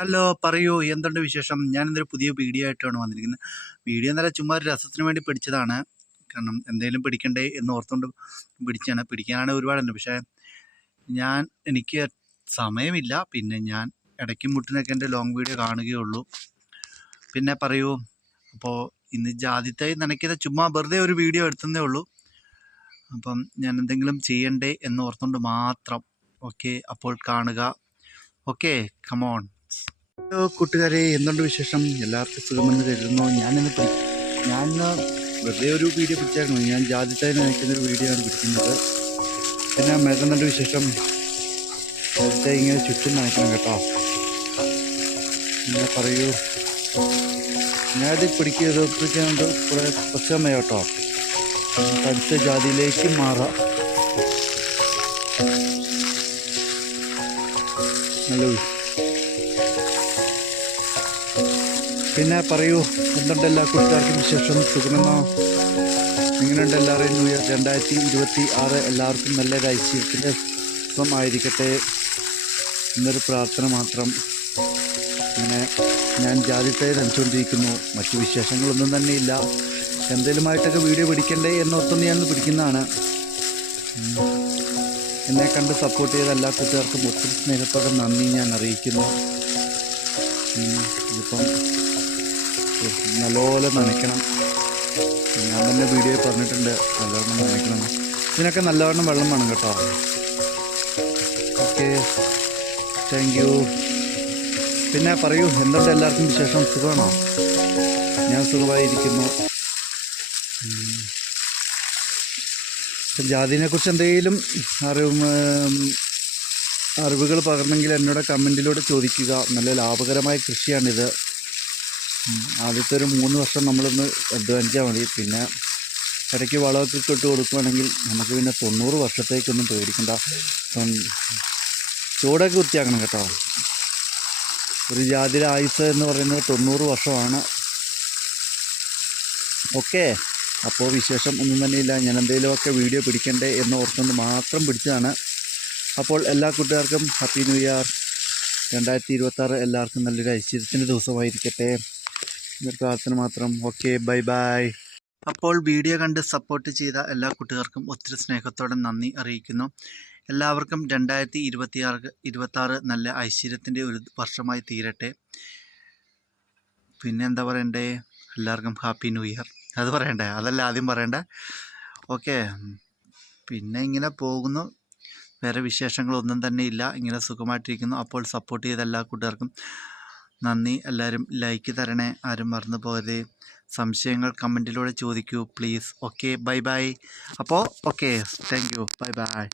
Hello, പറയൂ, എന്തുണ്ട് വിശേഷം? ഞാനിന്നൊരു പുതിയ വീഡിയോ ആയിട്ടാണ് വന്നിരിക്കുന്നത്. വീഡിയോ എന്നല്ല, ചുമ്മാ ഒരു രസത്തിന് വേണ്ടി പിടിച്ചതാണ്. കാരണം എന്തെങ്കിലും പിടിക്കണ്ടേ എന്ന് ഓർത്തുകൊണ്ട് പിടിച്ചാണ്. പിടിക്കാനാണ് ഒരുപാടുണ്ട്, പക്ഷേ എനിക്ക് സമയമില്ല. പിന്നെ ഞാൻ ഇടയ്ക്കും മുട്ടിനൊക്കെ എൻ്റെ ലോങ് വീഡിയോ കാണുകയുള്ളൂ. പിന്നെ പറയൂ. അപ്പോൾ ഇന്ന് ജാതിത്തായി നനയ്ക്കുന്ന ചുമ്മാ വെറുതെ ഒരു വീഡിയോ എടുത്തതേ ഉള്ളൂ. അപ്പം ഞാൻ എന്തെങ്കിലും ചെയ്യണ്ടേ എന്ന് ഓർത്തുകൊണ്ട് മാത്രം. ഓക്കെ, അപ്പോൾ കാണുക. Okay, come on. ഹലോ കൂട്ടുകാരെ, എന്തുണ്ട് വിശേഷം? എല്ലാവർക്കും സുഖമെന്ന് കരുതുന്നു. ഞാനിന്ന് വെറുതെ ഒരു വീഡിയോ പിടിച്ചായിരുന്നു. ഞാൻ ജാതിത്തായി നനയ്ക്കുന്നൊരു വീഡിയോ ആണ് പിടിക്കുന്നത്. പിന്നെ മേഘന്നുണ്ട് വിശേഷം. ജാതിത്തായി ഇങ്ങനെ ചുറ്റും നനയ്ക്കണം കേട്ടോ. പിന്നെ പറയൂ. ഞാനത് പിടിക്കാനുണ്ട് കുറേ പ്രശ്നമായി കേട്ടോ. അടുത്ത ജാതിയിലേക്ക് മാറാം. ഹലോ, പിന്നെ പറയൂ, എന്തുണ്ട് എല്ലാ കൂട്ടുകാർക്കും വിശേഷം? സുഖമെന്നോ? എങ്ങനെയുണ്ട് എല്ലാവരെയും ന്യൂ ഇയർ 2026 എല്ലാവർക്കും നല്ലൊരു ഐശ്വര്യത്തിൻ്റെ സുഖമായിരിക്കട്ടെ എന്നൊരു പ്രാർത്ഥന മാത്രം. അങ്ങനെ ഞാൻ ജാതിത്തായി നനച്ചുകൊണ്ടിരിക്കുന്നു. മറ്റു വിശേഷങ്ങളൊന്നും തന്നെ ഇല്ല. എന്തെങ്കിലുമായിട്ടൊക്കെ വീഡിയോ പിടിക്കണ്ടേ എന്നോർത്തുകൊണ്ട് ഞാൻ പിടിക്കുന്നതാണ്. എന്നെ കണ്ട് സപ്പോർട്ട് ചെയ്ത എല്ലാ കൂട്ടുകാർക്കും ഒത്തിരി സ്നേഹത്തോടെ നന്ദി ഞാൻ അറിയിക്കുന്നു. ഇതിപ്പം നല്ലപോലെ നനയ്ക്കണം. ഞാൻ തന്നെ വീഡിയോ പറഞ്ഞിട്ടുണ്ട്, നല്ലവണ്ണം നനയ്ക്കണം. ഇതിനൊക്കെ നല്ലവണ്ണം വെള്ളം വേണം കേട്ടോ. Okay, thank U. പിന്നെ പറയൂ, എന്തുണ്ട് എല്ലാവർക്കും വിശേഷം? സുഖമാണോ? ഞാൻ സുഖമായിരിക്കുന്നു. ജാതിനെക്കുറിച്ച് എന്തെങ്കിലും അറിവുകൾ പകർന്നെങ്കിൽ എന്നോട് കമൻറ്റിലൂടെ ചോദിക്കുക. നല്ല ലാഭകരമായ കൃഷിയാണിത്. ആദ്യത്തെ ഒരു 3 വർഷം നമ്മളൊന്ന് അധ്വാനിച്ചാൽ മതി. പിന്നെ ഇടയ്ക്ക് വളമൊക്കെ ഇട്ട് കൊടുക്കുകയാണെങ്കിൽ നമുക്ക് പിന്നെ 90 വർഷത്തേക്കൊന്നും പേടിക്കണ്ട. ചൂടൊക്കെ വൃത്തിയാക്കണം കേട്ടോ. ഒരു ജാതിയുടെ ആയുസ് എന്ന് പറയുന്നത് 90 വർഷമാണ്. ഓക്കെ, അപ്പോൾ വിശേഷം ഒന്നും തന്നെയില്ല. ഞാൻ എന്തെങ്കിലുമൊക്കെ വീഡിയോ പിടിക്കണ്ടേ എന്ന് ഓർത്തുകൊണ്ട് മാത്രം പിടിച്ചതാണ്. അപ്പോൾ എല്ലാ കൂട്ടുകാർക്കും ഹാപ്പി ന്യൂ ഇയർ 2026 എല്ലാവർക്കും നല്ലൊരു ഐശ്വര്യത്തിൻ്റെ ദിവസമായിരിക്കട്ടെ എന്നൊരു പ്രാർത്ഥന മാത്രം. Okay, bye bye. അപ്പോൾ വീഡിയോ കണ്ട് സപ്പോർട്ട് ചെയ്ത എല്ലാ കൂട്ടുകാർക്കും ഒത്തിരി സ്നേഹത്തോടെ നന്ദി അറിയിക്കുന്നു. എല്ലാവർക്കും 2026 നല്ല ഐശ്വര്യത്തിൻ്റെ ഒരു വർഷമായി തീരട്ടെ. പിന്നെ എന്താ പറയണ്ടേ? എല്ലാവർക്കും ഹാപ്പി ന്യൂ ഇയർ അത് പറയണ്ടേ? അതല്ല ആദ്യം പറയണ്ടേ? ഓക്കെ, പിന്നെ ഇങ്ങനെ പോകുന്നു. വേറെ വിശേഷങ്ങളൊന്നും തന്നെ ഇല്ല. ഇങ്ങനെ സുഖമായിട്ടിരിക്കുന്നു. അപ്പോൾ സപ്പോർട്ട് ചെയ്ത എല്ലാ കൂട്ടുകാർക്കും നന്ദി. എല്ലാവരും ലൈക്ക് തരണേ, ആരും മറന്നു പോകരുതേ. സംശയങ്ങൾ കമൻറ്റിലൂടെ ചോദിക്കൂ പ്ലീസ്. Okay, bye bye. അപ്പോൾ okay, thank you, bye by.